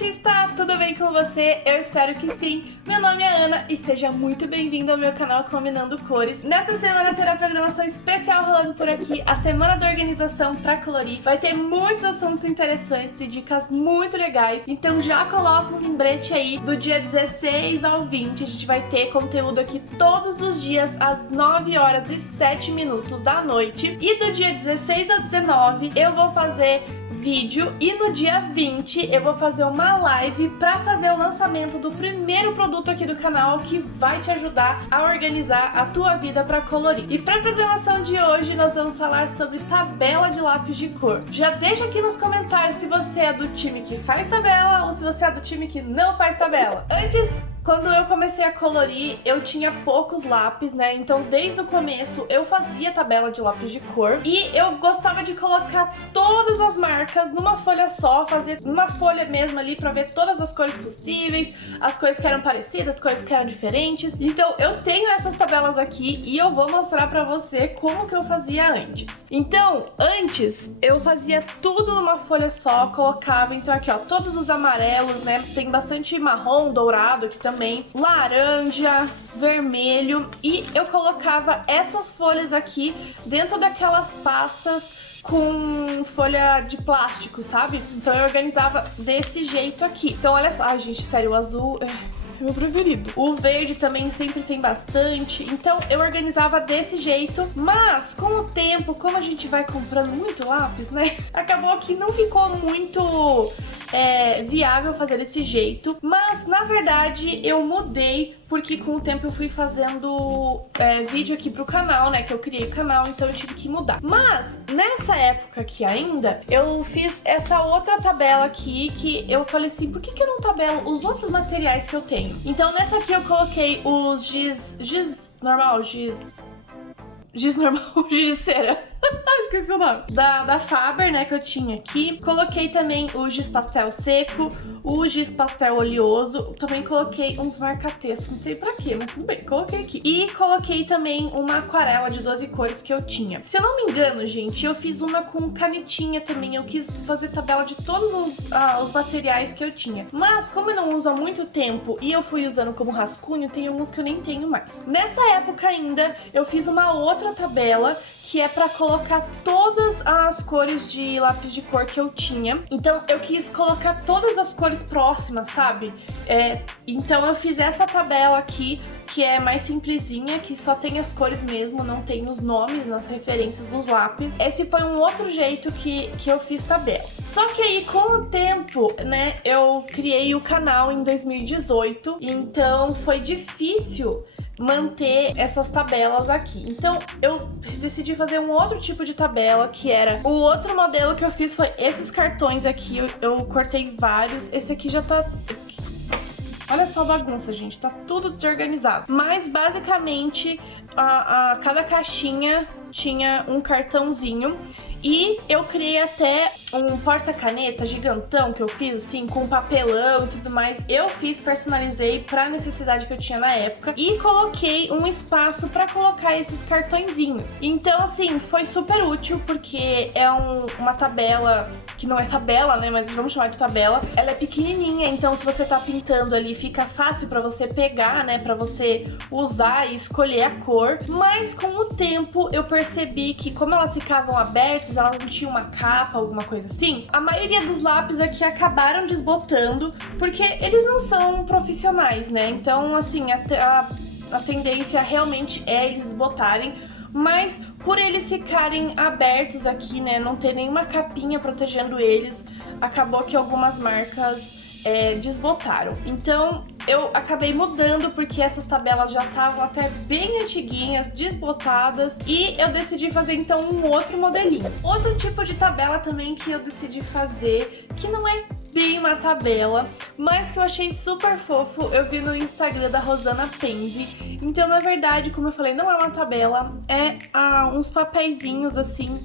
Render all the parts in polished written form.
artista! Tudo bem com você? Eu espero que sim! Meu nome é Ana e seja muito bem-vindo ao meu canal Combinando Cores. Nessa semana terá programação especial rolando por aqui, a Semana da Organização pra Colorir. Vai ter muitos assuntos interessantes e dicas muito legais, então já coloca um lembrete aí do dia 16 ao 20. A gente vai ter conteúdo aqui todos os dias às 9 horas e 7 minutos da noite. E do dia 16 ao 19 eu vou fazer vídeo e no dia 20 eu vou fazer uma live para fazer o lançamento do primeiro produto aqui do canal que vai te ajudar a organizar a tua vida para colorir. E para a programação de hoje nós vamos falar sobre tabela de lápis de cor. Já deixa aqui nos comentários se você é do time que faz tabela ou se você é do time que não faz tabela. Quando eu comecei a colorir, eu tinha poucos lápis, né? Então, desde o começo, eu fazia tabela de lápis de cor. E eu gostava de colocar todas as marcas numa folha só, fazer uma folha mesmo ali pra ver todas as cores possíveis, as cores que eram parecidas, as cores que eram diferentes. Então, eu tenho essas tabelas aqui e eu vou mostrar pra você como que eu fazia antes. Então, antes, eu fazia tudo numa folha só, colocava, então aqui ó, todos os amarelos, né? Tem bastante marrom, dourado aqui também, laranja, vermelho, e eu colocava essas folhas aqui dentro daquelas pastas com folha de plástico, sabe? Então eu organizava desse jeito aqui. Então olha só, ai gente, sério, o azul é meu preferido. O verde também sempre tem bastante, então eu organizava desse jeito, mas com o tempo, como a gente vai comprando muito lápis, né? Acabou que não ficou muito viável fazer desse jeito, mas na verdade eu mudei porque com o tempo eu fui fazendo vídeo aqui pro canal, né, que eu criei o canal, então eu tive que mudar. Mas nessa época aqui ainda, eu fiz essa outra tabela aqui que eu falei assim, por que eu não tabelo os outros materiais que eu tenho? Então nessa aqui eu coloquei os giz normal, giz de cera. Esqueci o nome. Da Faber, né, que eu tinha aqui. Coloquei também o giz pastel seco, o giz pastel oleoso. Também coloquei uns marca-textos, não sei pra quê, mas tudo bem, coloquei aqui. E coloquei também uma aquarela de 12 cores que eu tinha. Se eu não me engano, gente, eu fiz uma com canetinha também. Eu quis fazer tabela de todos os materiais que eu tinha. Mas como eu não uso há muito tempo e eu fui usando como rascunho, tem alguns que eu nem tenho mais. Nessa época ainda, eu fiz uma outra tabela que é pra colocar todas as cores de lápis de cor que eu tinha. Então eu quis colocar todas as cores próximas, sabe? Então eu fiz essa tabela aqui, que é mais simplesinha, que só tem as cores mesmo, não tem os nomes nas referências dos lápis. Esse foi um outro jeito que eu fiz tabela. Só que aí, com o tempo, né, eu criei o canal em 2018, então foi difícil manter essas tabelas aqui. Então eu decidi fazer um outro tipo de tabela, que era o outro modelo que eu fiz foi esses cartões aqui. Eu cortei vários. Esse aqui já tá... Olha só a bagunça, gente, tá tudo desorganizado. Mas basicamente cada caixinha tinha um cartãozinho e eu criei até um porta-caneta gigantão que eu fiz assim com papelão e tudo mais. Eu personalizei pra necessidade que eu tinha na época e coloquei um espaço pra colocar esses cartõezinhos. Então assim, foi super útil porque é uma tabela que não é tabela, né, mas vamos chamar de tabela. Ela é pequenininha, então se você tá pintando ali fica fácil pra você pegar, né, pra você usar e escolher a cor. Mas com o tempo eu percebi que como elas ficavam abertas, elas não tinham uma capa, alguma coisa assim, a maioria dos lápis aqui acabaram desbotando, porque eles não são profissionais, né? Então, assim, a tendência realmente é eles desbotarem, mas por eles ficarem abertos aqui, né, não ter nenhuma capinha protegendo eles, acabou que algumas marcas desbotaram. Então eu acabei mudando porque essas tabelas já estavam até bem antiguinhas, desbotadas, e eu decidi fazer então um outro modelinho. Outro tipo de tabela também que eu decidi fazer, que não é bem uma tabela, mas que eu achei super fofo, eu vi no Instagram da Rosana Penzi. Então na verdade, como eu falei, não é uma tabela, é uns papeizinhos assim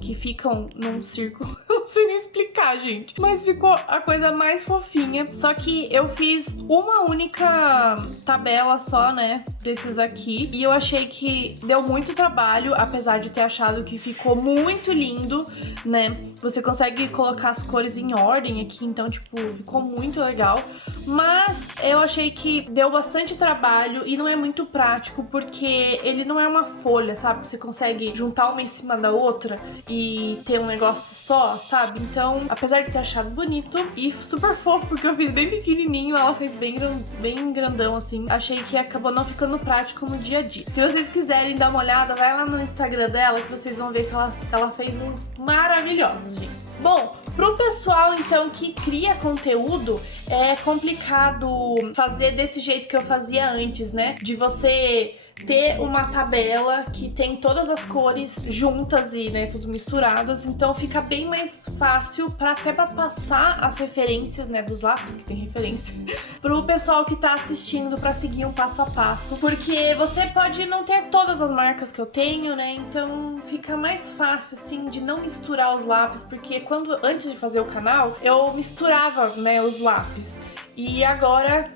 que ficam num círculo. Eu não sei nem explicar, gente. Mas ficou a coisa mais fofinha. Só que eu fiz uma única tabela só, né? desses aqui. E eu achei que deu muito trabalho, apesar de ter achado que ficou muito lindo, né? Você consegue colocar as cores em ordem aqui, então, tipo, ficou muito legal. Mas eu achei que deu bastante trabalho e não é muito prático, porque ele não é uma folha, sabe? Você consegue juntar uma em cima da outra e ter um negócio só, sabe? Então, apesar de ter achado bonito e super fofo, porque eu fiz bem pequenininho, ela fez bem grandão, assim, achei que acabou não ficando prático no dia a dia. Se vocês quiserem dar uma olhada, vai lá no Instagram dela, que vocês vão ver que ela fez uns maravilhosos, gente. Bom, pro pessoal, então, que cria conteúdo, é complicado fazer desse jeito que eu fazia antes, né? De você ter uma tabela que tem todas as cores juntas e, né, tudo misturadas, então fica bem mais fácil até pra passar as referências, né, dos lápis, que tem referência, pro pessoal que tá assistindo, pra seguir um passo a passo, porque você pode não ter todas as marcas que eu tenho, né, então fica mais fácil, assim, de não misturar os lápis, porque antes de fazer o canal, eu misturava, né, os lápis. E agora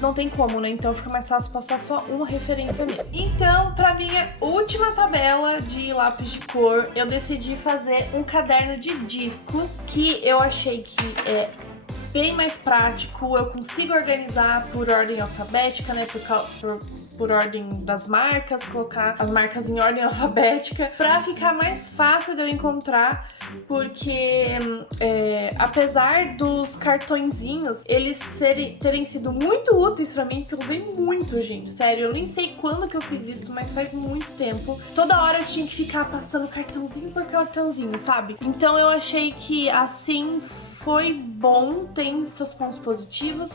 não tem como, né? Então fica mais fácil passar só uma referência mesmo. Então, pra minha última tabela de lápis de cor, eu decidi fazer um caderno de discos, que eu achei que é bem mais prático. Eu consigo organizar por ordem alfabética, né? Por ordem das marcas, colocar as marcas em ordem alfabética, pra ficar mais fácil de eu encontrar, porque apesar dos cartõezinhos eles terem sido muito úteis pra mim, porque eu usei muito, gente, sério, eu nem sei quando que eu fiz isso, mas faz muito tempo. Toda hora eu tinha que ficar passando cartãozinho por cartãozinho, sabe? Então eu achei que assim foi bom, tem seus pontos positivos,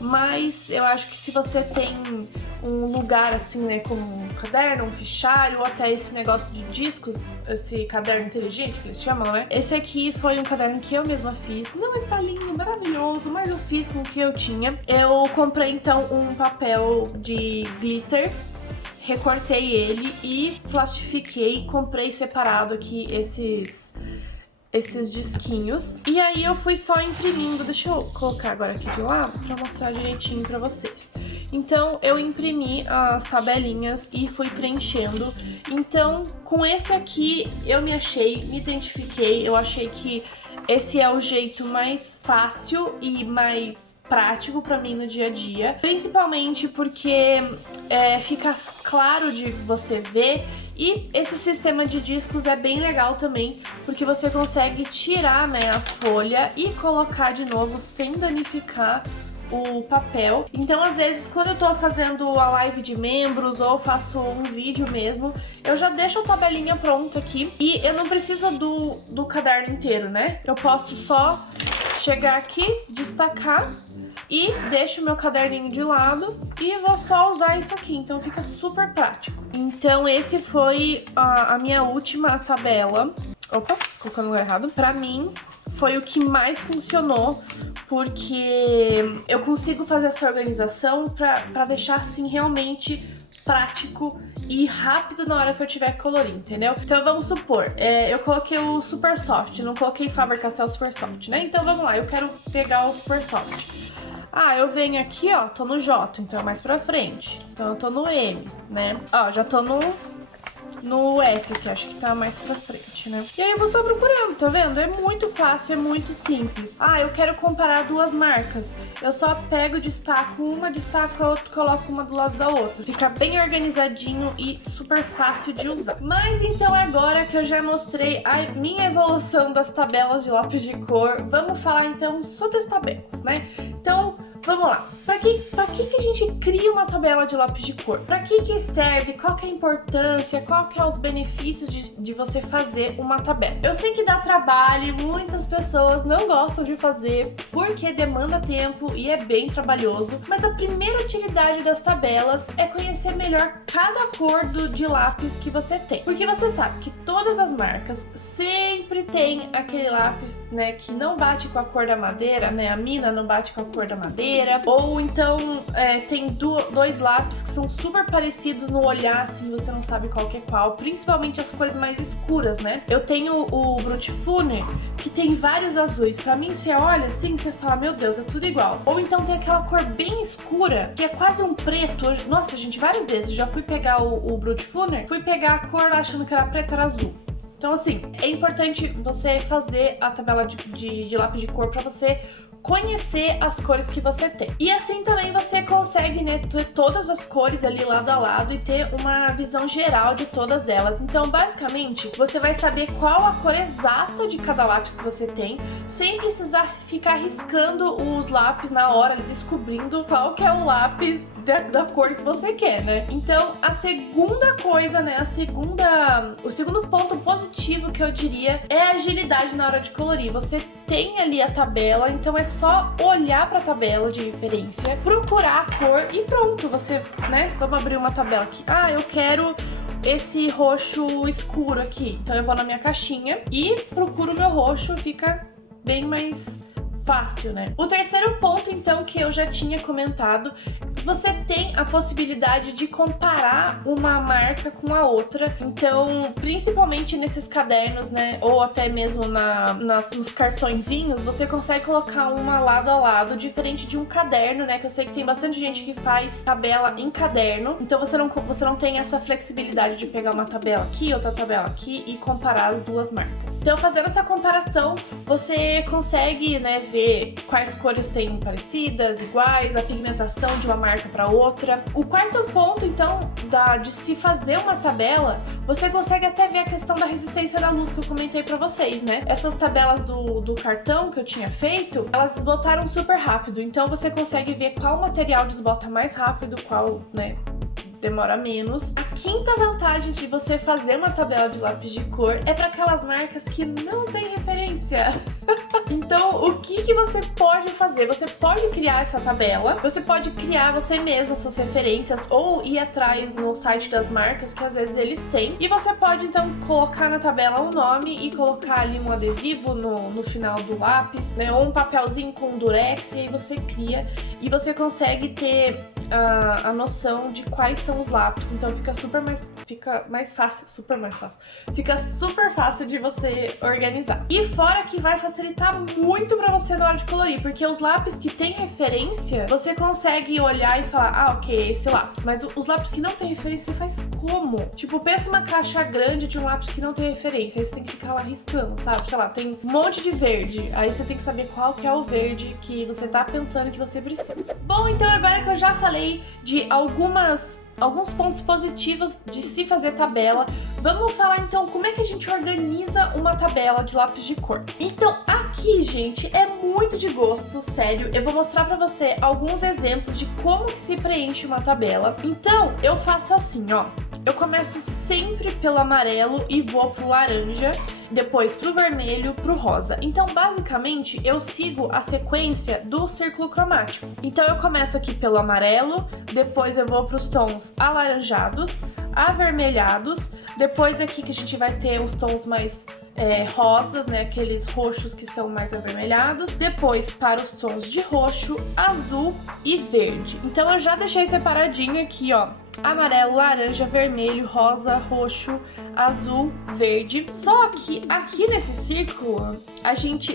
mas eu acho que se você tem um lugar assim, né, como um caderno, um fichário, ou até esse negócio de discos, esse caderno inteligente que eles chamam, né? Esse aqui foi um caderno que eu mesma fiz. Não está lindo, maravilhoso, mas eu fiz com o que eu tinha. Eu comprei então um papel de glitter, recortei ele e plastifiquei, comprei separado aqui esses disquinhos. E aí eu fui só imprimindo. Deixa eu colocar agora aqui de lado pra mostrar direitinho pra vocês. Então eu imprimi as tabelinhas e fui preenchendo. Então com esse aqui eu me identifiquei. Eu achei que esse é o jeito mais fácil e mais prático pra mim no dia a dia, principalmente porque fica claro de você ver. E esse sistema de discos é bem legal também, porque você consegue tirar, né, a folha e colocar de novo sem danificar o papel. Então, às vezes, quando eu tô fazendo a live de membros ou faço um vídeo mesmo, eu já deixo a tabelinha pronta aqui e eu não preciso do caderno inteiro, né? Eu posso só chegar aqui, destacar e deixo o meu caderninho de lado e vou só usar isso aqui, então fica super prático. Então esse foi a minha última tabela. Opa, colocando no lugar errado. Pra mim foi o que mais funcionou, porque eu consigo fazer essa organização pra deixar assim realmente prático e rápido na hora que eu tiver que colorir, entendeu? Então vamos supor, eu coloquei o Super Soft, não coloquei Faber-Castell Super Soft, né? Então vamos lá, eu quero pegar o Super Soft. Ah, eu venho aqui, ó, tô no J, então é mais pra frente. Então eu tô no M, né? Ó, já tô no S aqui, acho que tá mais pra frente, né? E aí eu vou só procurando, tá vendo? É muito fácil, é muito simples. Ah, eu quero comparar duas marcas. Eu só pego, destaco uma, destaco a outra, coloco uma do lado da outra. Fica bem organizadinho e super fácil de usar. Mas então agora que eu já mostrei a minha evolução das tabelas de lápis de cor, vamos falar então sobre as tabelas, né? Então, vamos lá. Pra que a gente cria uma tabela de lápis de cor? Pra que serve? Qual que é a importância? Qual que é os benefícios de você fazer uma tabela? Eu sei que dá trabalho e muitas pessoas não gostam de fazer porque demanda tempo e é bem trabalhoso, mas a primeira utilidade das tabelas é conhecer melhor cada cor de lápis que você tem. Porque você sabe que todas as marcas sempre tem aquele lápis, né, que não bate com a cor da madeira, né, a mina não bate com a cor cor da madeira, ou então tem dois lápis que são super parecidos no olhar, assim, você não sabe qual que é qual, principalmente as cores mais escuras, né? Eu tenho o Brut Funer, que tem vários azuis. Pra mim, você olha assim, você fala, meu Deus, é tudo igual. Ou então tem aquela cor bem escura, que é quase um preto. Nossa, gente, várias vezes. Já fui pegar o Brut Funer, fui pegar a cor achando que era preto, era azul. Então, assim, é importante você fazer a tabela de lápis de cor pra você conhecer as cores que você tem. E assim também você consegue, né, ter todas as cores ali lado a lado e ter uma visão geral de todas delas. Então, basicamente, você vai saber qual a cor exata de cada lápis que você tem, sem precisar ficar riscando os lápis na hora, descobrindo qual que é o lápis da cor que você quer, né? Então, a segunda coisa, né, o segundo ponto positivo que eu diria é a agilidade na hora de colorir. Você tem ali a tabela, então é só olhar para a tabela de referência, procurar a cor e pronto, você, né? Vamos abrir uma tabela aqui. Ah, eu quero esse roxo escuro aqui. Então eu vou na minha caixinha e procuro o meu roxo, fica bem mais fácil, né? O terceiro ponto, então, que eu já tinha comentado, você tem a possibilidade de comparar uma marca com a outra. Então, principalmente nesses cadernos, né, ou até mesmo nos cartõezinhos, você consegue colocar uma lado a lado, diferente de um caderno, né, que eu sei que tem bastante gente que faz tabela em caderno. Então, você não tem essa flexibilidade de pegar uma tabela aqui, outra tabela aqui e comparar as duas marcas. Então, fazendo essa comparação, você consegue, né, ver quais cores tem parecidas, iguais, a pigmentação de uma marca para outra. O quarto ponto, então, de se fazer uma tabela, você consegue até ver a questão da resistência da luz que eu comentei para vocês, né? Essas tabelas do cartão que eu tinha feito, elas desbotaram super rápido, então você consegue ver qual material desbota mais rápido, qual, né, demora menos. A quinta vantagem de você fazer uma tabela de lápis de cor é para aquelas marcas que não tem referência. Então, o que você pode fazer? Você pode criar essa tabela, você pode criar você mesmo suas referências ou ir atrás no site das marcas, que às vezes eles têm, e você pode então colocar na tabela um nome e colocar ali um adesivo no final do lápis, né, ou um papelzinho com durex, e aí você cria e você consegue ter a noção de quais são os lápis, então fica super mais fácil de você organizar. E fora que vai facilitar muito pra você na hora de colorir, porque os lápis que tem referência, você consegue olhar e falar, ah, ok, esse lápis, mas os lápis que não tem referência, você faz como? Tipo, pensa uma caixa grande de um lápis que não tem referência, aí você tem que ficar lá riscando, sabe? Sei lá, tem um monte de verde, aí você tem que saber qual que é o verde que você tá pensando que você precisa. Bom, então agora que eu já falei de alguns pontos positivos de se fazer tabela, vamos falar então como é que a gente organiza uma tabela de lápis de cor. Então aqui, gente, é muito de gosto, sério. Eu vou mostrar pra você alguns exemplos de como que se preenche uma tabela. Então eu faço assim, ó. Eu começo sempre pelo amarelo e vou pro laranja, depois pro vermelho, pro rosa. Então, basicamente, eu sigo a sequência do círculo cromático. Então, eu começo aqui pelo amarelo, depois eu vou pros tons alaranjados, avermelhados, depois aqui que a gente vai ter os tons mais rosas, né, aqueles roxos que são mais avermelhados, depois para os tons de roxo, azul e verde. Então, eu já deixei separadinho aqui, ó, amarelo, laranja, vermelho, rosa, roxo, azul, verde. Só que aqui nesse círculo,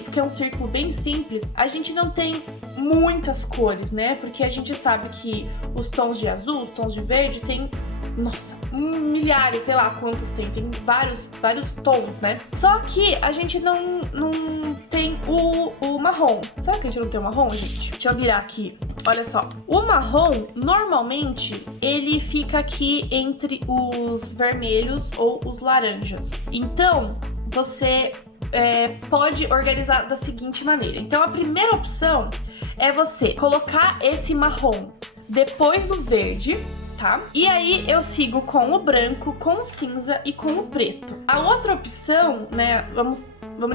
porque é um círculo bem simples, a gente não tem muitas cores, né? Porque a gente sabe que os tons de azul, os tons de verde tem, nossa, milhares, sei lá quantos tem vários tons, né? Só que a gente não tem o marrom. Será que a gente não tem o marrom, gente? Deixa eu virar aqui. Olha só, o marrom, normalmente, ele fica aqui entre os vermelhos ou os laranjas. Então, você pode organizar da seguinte maneira. Então, a primeira opção é você colocar esse marrom depois do verde, tá? E aí, eu sigo com o branco, com o cinza e com o preto. A outra opção, né, vamos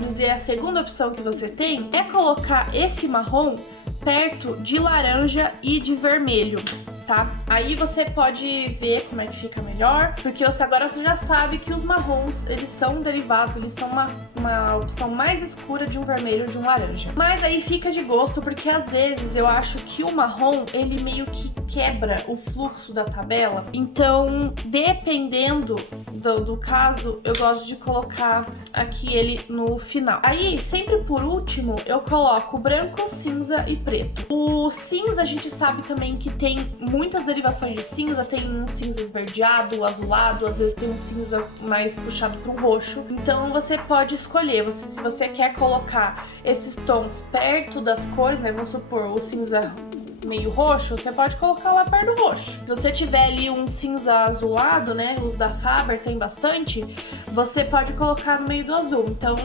dizer, a segunda opção que você tem é colocar esse marrom perto de laranja e de vermelho. tá? Aí você pode ver como é que fica melhor, porque agora você já sabe que os marrons, eles são derivados, eles são uma opção mais escura de um vermelho ou de um laranja. Mas aí fica de gosto, porque às vezes eu acho que o marrom, ele meio que quebra o fluxo da tabela. Então, dependendo do caso, eu gosto de colocar aqui ele no final. Aí, sempre por último, eu coloco branco, cinza e preto. O cinza, a gente sabe também que tem muitas derivações de cinza. Tem um cinza esverdeado, azulado, às vezes tem um cinza mais puxado para o roxo. Então, você pode escolher. Se você quer colocar esses tons perto das cores, né? Vamos supor, o cinza meio roxo, você pode colocar lá perto do roxo. Se você tiver ali um cinza azulado, né, os da Faber tem bastante, você pode colocar no meio do azul. Então,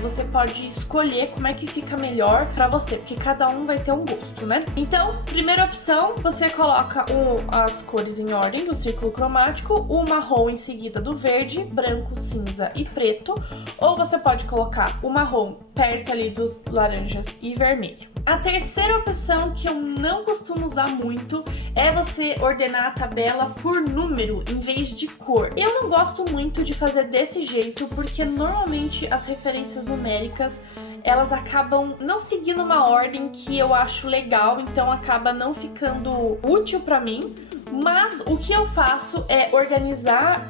você pode escolher como é que fica melhor pra você, porque cada um vai ter um gosto, né? Então, primeira opção, você coloca as cores em ordem do círculo cromático, o marrom em seguida do verde, branco, cinza e preto, ou você pode colocar o marrom perto ali dos laranjas e vermelho. A terceira opção, que eu não costumo usar muito, é você ordenar a tabela por número em vez de cor. Eu não gosto muito de fazer desse jeito, porque normalmente as referências numéricas elas acabam não seguindo uma ordem que eu acho legal, então acaba não ficando útil pra mim. Mas o que eu faço é organizar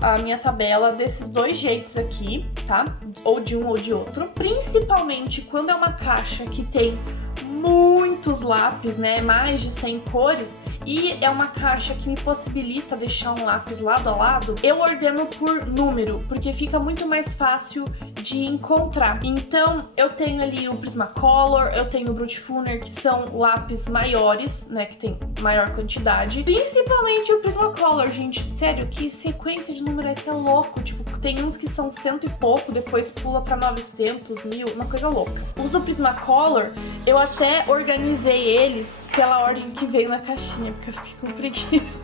a minha tabela desses dois jeitos aqui, tá? Ou de um ou de outro. Principalmente quando é uma caixa que tem muitos lápis, né? Mais de 100 cores. E é uma caixa que me possibilita deixar um lápis lado a lado. Eu ordeno por número, porque fica muito mais fácil de encontrar. Então, eu tenho ali o Prismacolor, eu tenho o Brutfuner, que são lápis maiores, né? Que tem maior quantidade. Principalmente o Prismacolor, gente. Sério, que sequência de número essa é louco. Tipo, tem uns que são 100 e pouco, depois pula pra 900, 1000, uma coisa louca. Os do Prismacolor, eu até organizei eles pela ordem que veio na caixinha, porque eu fiquei com preguiça.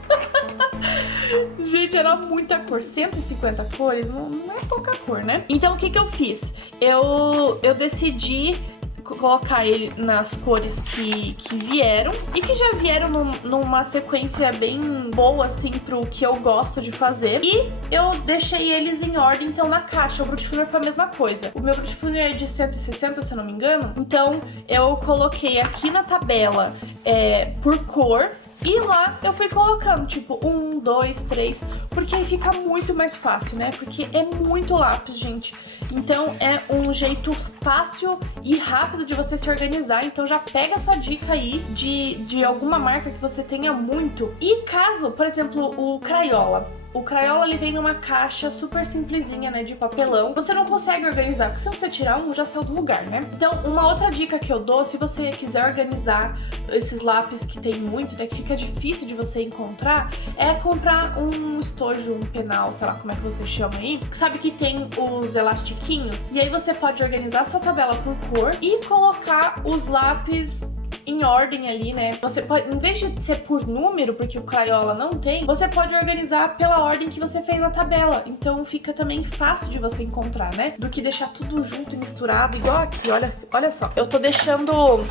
Gente, era muita cor, 150 cores, não é pouca cor, né? Então, o que eu fiz? Eu decidi colocar ele nas cores que vieram e que já vieram numa sequência bem boa, assim, pro que eu gosto de fazer. E eu deixei eles em ordem, então, na caixa. O Brutfuner foi a mesma coisa. O meu Brutfuner é de 160, se eu não me engano. Então, eu coloquei aqui na tabela por cor. E lá eu fui colocando, tipo, 1, 2, 3, porque aí fica muito mais fácil, né? Porque é muito lápis, gente. Então é um jeito fácil e rápido de você se organizar. Então já pega essa dica aí de alguma marca que você tenha muito. E caso, por exemplo, o Crayola. O Crayola, ele vem numa caixa super simplesinha, né, de papelão. Você não consegue organizar, porque se você tirar um, já saiu do lugar, né? Então, uma outra dica que eu dou, se você quiser organizar esses lápis que tem muito, né, que fica difícil de você encontrar, é comprar um estojo, um penal, sei lá como é que você chama aí, sabe que tem os elastiquinhos, e aí você pode organizar a sua tabela por cor e colocar os lápis em ordem ali, né? Você pode, em vez de ser por número, porque o Crayola não tem, você pode organizar pela ordem que você fez na tabela. Então fica também fácil de você encontrar, né? Do que deixar tudo junto e misturado, igual aqui, olha só. Eu tô deixando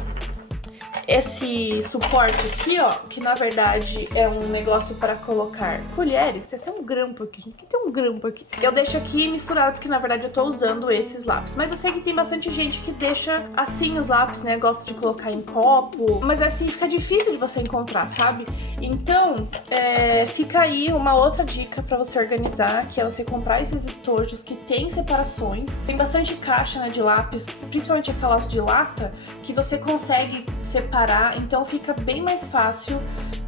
esse suporte aqui, ó, que na verdade é um negócio para colocar colheres. Tem até um grampo aqui, gente. Tem um grampo aqui. Eu deixo aqui misturado porque na verdade eu tô usando esses lápis. Mas eu sei que tem bastante gente que deixa assim os lápis, né? Gosta de colocar em copo. Mas assim fica difícil de você encontrar, sabe? Então, fica aí uma outra dica pra você organizar, que é você comprar esses estojos que tem separações. Tem bastante caixa, né, de lápis, principalmente aquelas de lata, que você consegue separar, então fica bem mais fácil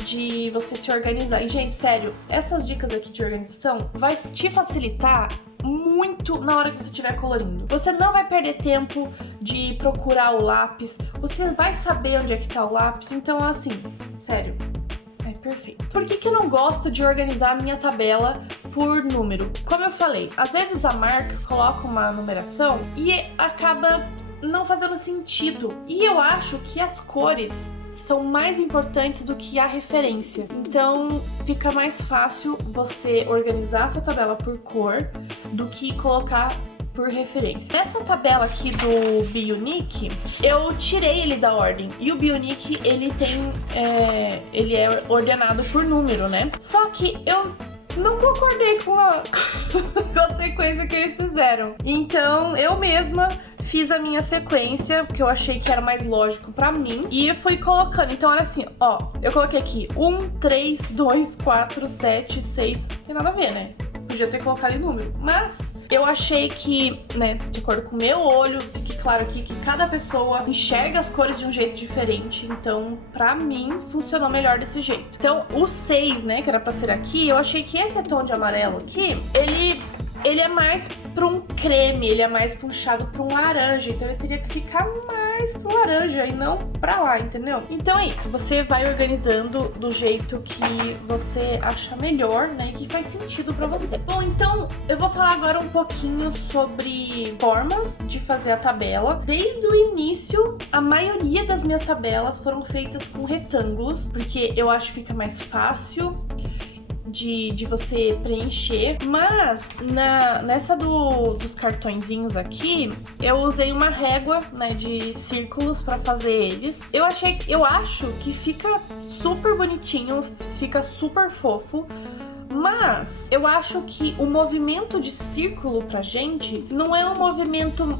de você se organizar. E, gente, sério, essas dicas aqui de organização vai te facilitar muito na hora que você estiver colorindo. Você não vai perder tempo de procurar o lápis, você vai saber onde é que tá o lápis, então, assim, sério, é perfeito. Por que eu não gosto de organizar a minha tabela por número? Como eu falei, às vezes a marca coloca uma numeração e acaba não fazendo sentido. E eu acho que as cores são mais importantes do que a referência. Então fica mais fácil você organizar a sua tabela por cor do que colocar por referência. Nessa tabela aqui do Bionic, eu tirei ele da ordem. E o Bionic, ele ele é ordenado por número, né? Só que eu não concordei com a sequência que eles fizeram. Então, eu mesma fiz a minha sequência, porque eu achei que era mais lógico pra mim, e fui colocando. Então, olha assim, ó, eu coloquei aqui 1, 3, 2, 4, 7, 6. Não tem nada a ver, né? Podia ter colocado em número, mas eu achei que, né, de acordo com o meu olho, fique claro aqui que cada pessoa enxerga as cores de um jeito diferente, então pra mim funcionou melhor desse jeito. Então o 6, né, que era pra ser aqui, eu achei que esse tom de amarelo aqui, ele é mais pra um creme, ele é mais puxado pra um laranja, então ele teria que ficar mais pro laranja e não pra lá, entendeu? Então é isso, você vai organizando do jeito que você acha melhor, né, e que faz sentido pra você. Bom, então eu vou falar agora um pouquinho sobre formas de fazer a tabela. Desde o início, a maioria das minhas tabelas foram feitas com retângulos, porque eu acho que fica mais fácil de você preencher, mas nessa dos cartõezinhos aqui, eu usei uma régua, né, de círculos pra fazer eles. Eu acho que fica super bonitinho, fica super fofo, mas eu acho que o movimento de círculo pra gente não é um movimento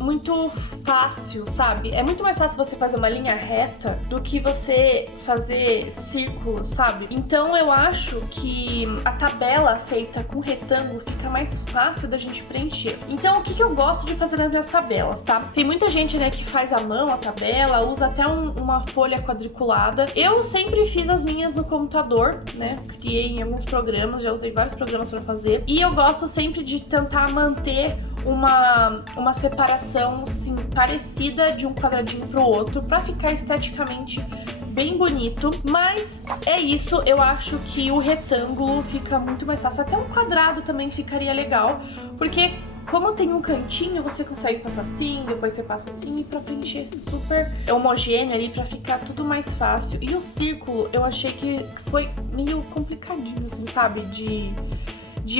muito fácil, sabe? É muito mais fácil você fazer uma linha reta do que você fazer círculos, sabe? Então eu acho que a tabela feita com retângulo fica mais fácil da gente preencher. Então o que eu gosto de fazer nas minhas tabelas, tá? Tem muita gente, né, que faz à mão a tabela, usa até uma folha quadriculada. Eu sempre fiz as minhas no computador, né? Criei em alguns programas, já usei vários programas pra fazer. E eu gosto sempre de tentar manter uma separação, assim, parecida de um quadradinho pro outro, pra ficar esteticamente bem bonito. Mas é isso, eu acho que o retângulo fica muito mais fácil. Até um quadrado também ficaria legal, porque como tem um cantinho, você consegue passar assim, depois você passa assim, e pra preencher super homogêneo ali, pra ficar tudo mais fácil. E o círculo, eu achei que foi meio complicadinho, assim, sabe, de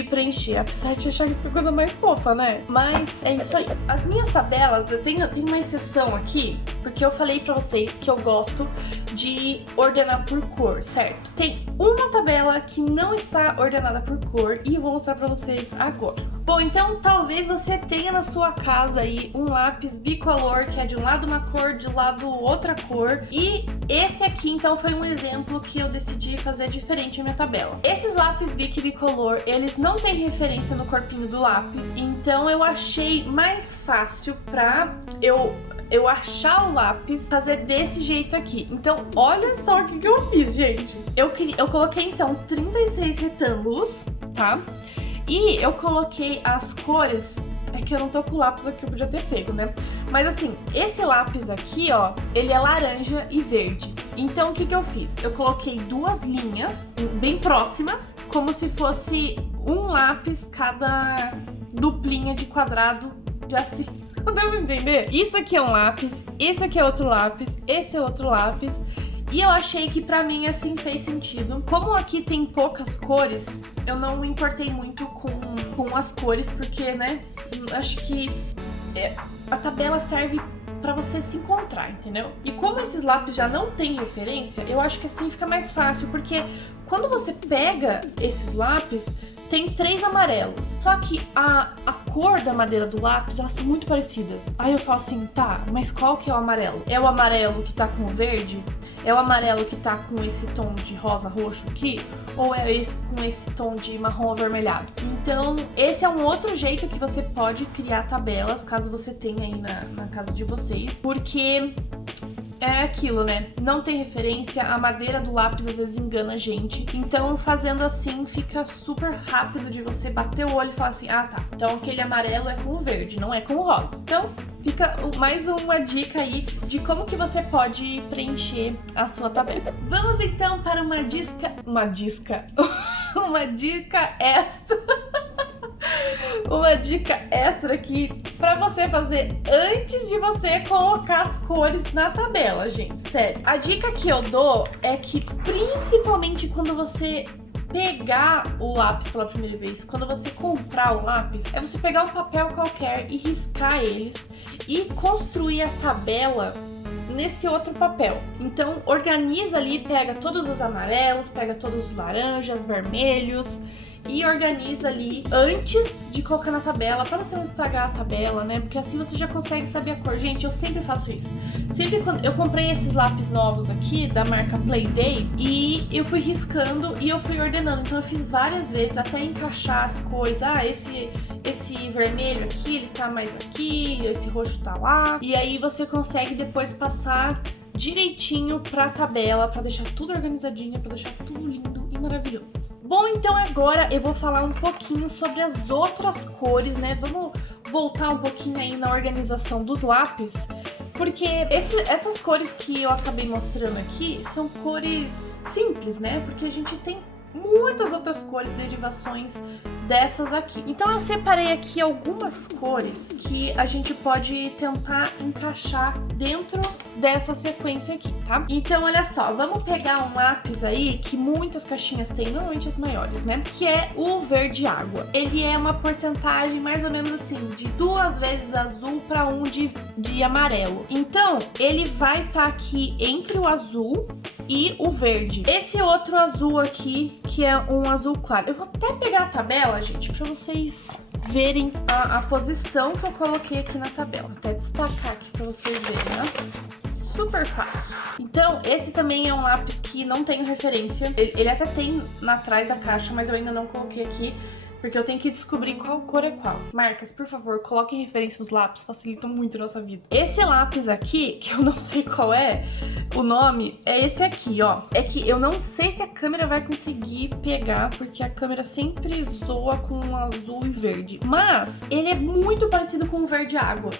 preencher, apesar de achar que foi coisa mais fofa, né? Mas é isso aí. As minhas tabelas, eu tenho uma exceção aqui, porque eu falei pra vocês que eu gosto de ordenar por cor, certo? Tem uma tabela que não está ordenada por cor e eu vou mostrar pra vocês agora. Bom, então talvez você tenha na sua casa aí um lápis bicolor, que é de um lado uma cor, de lado outra cor. E esse aqui, então, foi um exemplo que eu decidi fazer diferente na minha tabela. Esses lápis bicolor, eles não têm referência no corpinho do lápis, então eu achei mais fácil pra eu achar o lápis, fazer desse jeito aqui. Então, olha só o que eu fiz, gente. Eu coloquei, então, 36 retângulos, tá? E eu coloquei as cores. É que eu não tô com o lápis aqui, eu podia ter pego, né? Mas assim, esse lápis aqui, ó, ele é laranja e verde. Então o que eu fiz? Eu coloquei duas linhas bem próximas, como se fosse um lápis cada duplinha de quadrado de assim. Não deu pra entender? Isso aqui é um lápis, esse aqui é outro lápis, esse é outro lápis. E eu achei que pra mim, assim, fez sentido. Como aqui tem poucas cores, eu não me importei muito com as cores, porque, né, acho que a tabela serve pra você se encontrar, entendeu? E como esses lápis já não tem referência, eu acho que assim fica mais fácil, porque quando você pega esses lápis, tem 3 amarelos. Só que a cor da madeira do lápis, elas são muito parecidas. Aí eu falo assim, tá, mas qual que é o amarelo? É o amarelo que tá com o verde? É o amarelo que tá com esse tom de rosa roxo aqui? Ou é esse com esse tom de marrom avermelhado? Então, esse é um outro jeito que você pode criar tabelas, caso você tenha aí na casa de vocês. Porque é aquilo, né? Não tem referência, a madeira do lápis às vezes engana a gente. Então, fazendo assim, fica super rápido de você bater o olho e falar assim, ah, tá, então aquele amarelo é com o verde, não é com o rosa. Então, fica mais uma dica aí de como que você pode preencher a sua tabela. Vamos então para uma dica extra. Uma dica extra aqui pra você fazer antes de você colocar as cores na tabela, gente. Sério. A dica que eu dou é que, principalmente quando você pegar o lápis pela primeira vez, quando você comprar o lápis, é você pegar um papel qualquer e riscar eles e construir a tabela nesse outro papel. Então organiza ali, pega todos os amarelos, pega todos os laranjas, vermelhos e organiza ali antes de colocar na tabela, pra você não estragar a tabela, né? Porque assim você já consegue saber a cor. Gente, eu sempre faço isso. Sempre quando eu comprei esses lápis novos aqui da marca Playday e eu fui riscando e eu fui ordenando. Então eu fiz várias vezes até encaixar as cores. Ah, esse vermelho aqui, ele tá mais aqui, esse roxo tá lá. E aí você consegue depois passar direitinho pra tabela, pra deixar tudo organizadinho, pra deixar tudo lindo e maravilhoso. Bom, então agora eu vou falar um pouquinho sobre as outras cores, né? Vamos voltar um pouquinho aí na organização dos lápis, porque essas cores que eu acabei mostrando aqui são cores simples, né? Porque a gente tem muitas outras cores, derivações dessas aqui. Então eu separei aqui algumas cores que a gente pode tentar encaixar dentro dessa sequência aqui, tá? Então olha só, vamos pegar um lápis aí que muitas caixinhas têm, normalmente as maiores, né? Que é o verde água. Ele é uma porcentagem mais ou menos assim, de 2 vezes azul para 1 de amarelo. Então ele vai estar aqui entre o azul e o verde. Esse outro azul aqui, que é um azul claro. Eu vou até pegar a tabela, gente, pra vocês verem a posição que eu coloquei aqui na tabela. Vou até destacar aqui pra vocês verem, né? Super fácil. Então, esse também é um lápis que não tenho referência. Ele até tem na trás da caixa, mas eu ainda não coloquei aqui, porque eu tenho que descobrir qual cor é qual. Marcas, por favor, coloquem referência nos lápis, facilitam muito a nossa vida. Esse lápis aqui, que eu não sei qual é o nome, é esse aqui, ó. É que eu não sei se a câmera vai conseguir pegar, porque a câmera sempre zoa com azul e verde. Mas ele é muito parecido com o verde água.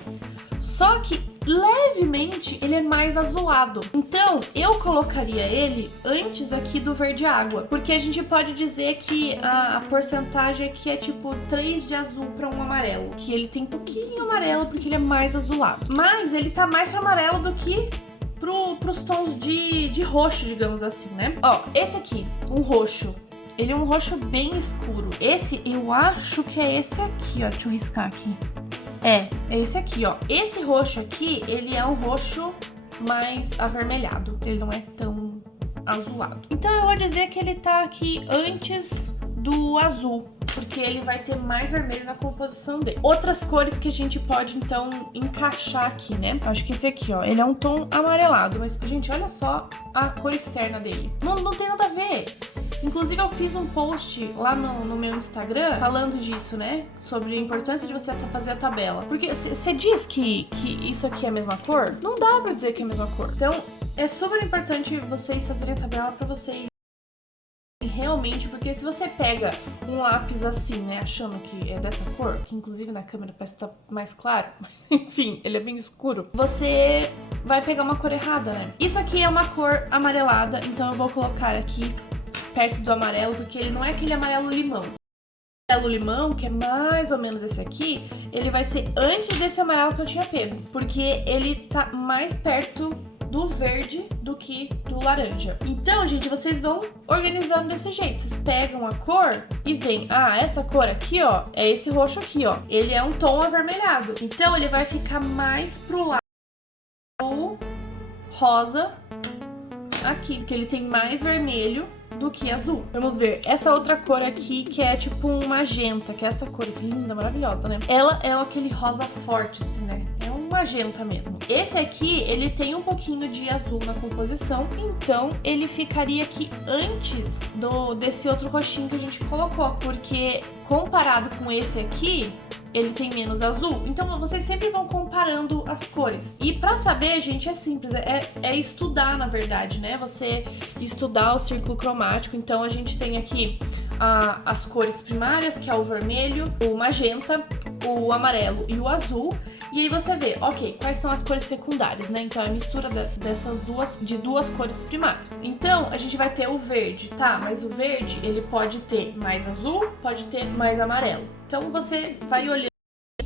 Só que levemente ele é mais azulado. Então eu colocaria ele antes aqui do verde água, porque a gente pode dizer que a porcentagem aqui é tipo 3 de azul para 1 amarelo, que ele tem um pouquinho amarelo porque ele é mais azulado, mas ele tá mais pro amarelo do que pros tons de roxo, digamos assim, né? Ó, esse aqui, um roxo. Ele é um roxo bem escuro. Esse, eu acho que é esse aqui, ó. Deixa eu riscar aqui. É esse aqui, ó. Esse roxo aqui, ele é um roxo mais avermelhado. Ele não é tão azulado. Então eu vou dizer que ele tá aqui antes do azul, porque ele vai ter mais vermelho na composição dele. Outras cores que a gente pode, então, encaixar aqui, né? Acho que esse aqui, ó, ele é um tom amarelado, mas, gente, olha só a cor externa dele. Não tem nada a ver. Inclusive, eu fiz um post lá no meu Instagram falando disso, né? Sobre a importância de você fazer a tabela. Porque você diz que isso aqui é a mesma cor, não dá pra dizer que é a mesma cor. Então, é super importante vocês fazerem a tabela pra vocês realmente, porque se você pega um lápis assim, né, achando que é dessa cor, que inclusive na câmera parece que tá mais claro, mas enfim, ele é bem escuro, você vai pegar uma cor errada, né? Isso aqui é uma cor amarelada, então eu vou colocar aqui perto do amarelo, porque ele não é aquele amarelo limão. O amarelo limão, que é mais ou menos esse aqui, ele vai ser antes desse amarelo que eu tinha pego, porque ele tá mais perto do verde do que do laranja. Então, gente, vocês vão organizando desse jeito. Vocês pegam a cor e veem, essa cor aqui, ó, é esse roxo aqui, ó. Ele é um tom avermelhado. Então, ele vai ficar mais pro lado do rosa aqui, porque ele tem mais vermelho do que azul. Vamos ver essa outra cor aqui, que é tipo um magenta, que é essa cor aqui, linda, maravilhosa, né? Ela é aquele rosa forte, assim, né? É um magenta mesmo. Esse aqui, ele tem um pouquinho de azul na composição, então ele ficaria aqui antes desse outro roxinho que a gente colocou, porque comparado com esse aqui, ele tem menos azul. Então vocês sempre vão comparando as cores. E pra saber, gente, é simples, é estudar, na verdade, né? Você estudar o círculo cromático. Então a gente tem aqui as cores primárias, que é o vermelho, o magenta, o amarelo e o azul. E aí você vê, ok, quais são as cores secundárias, né? Então é a mistura de duas cores primárias. Então a gente vai ter o verde, tá? Mas o verde, ele pode ter mais azul, pode ter mais amarelo. Então você vai olhando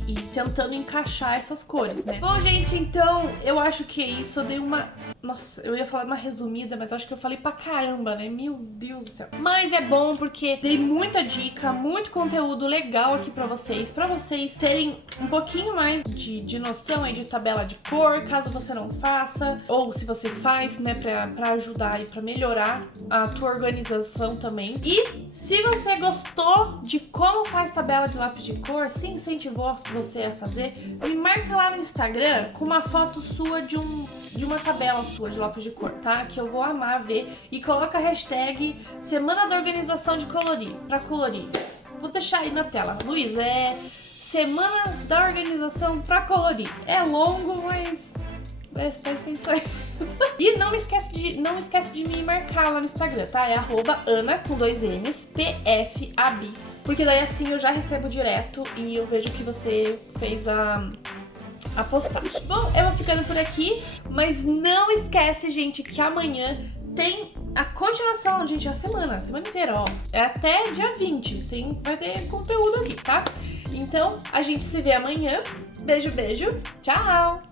e tentando encaixar essas cores, né? Bom, gente, então eu acho que é isso. Eu dei uma Nossa, eu ia falar uma resumida, mas eu acho que eu falei pra caramba, né? Meu Deus do céu. Mas é bom porque dei muita dica, muito conteúdo legal aqui pra vocês terem um pouquinho mais de noção aí de tabela de cor, caso você não faça, ou se você faz, né, pra ajudar e pra melhorar a tua organização também. E se você gostou de como faz tabela de lápis de cor, se incentivou você a fazer, me marca lá no Instagram com uma foto sua de uma tabela sua de lápis de cor, tá? Que eu vou amar ver. E coloca a hashtag Semana da Organização de Colorir, pra colorir. Vou deixar aí na tela. Luiz, Semana da Organização pra colorir. É longo, mas vai ser isso aí. E não esquece de me marcar lá no Instagram, tá? É @Ana com 2 N's, PFABits. Porque daí assim eu já recebo direto e eu vejo que você fez a postagem. Bom, eu vou ficando por aqui, mas não esquece, gente, que amanhã tem a continuação, gente, a semana inteira, ó. É até dia 20, vai ter conteúdo aqui, tá? Então, a gente se vê amanhã. Beijo, beijo. Tchau!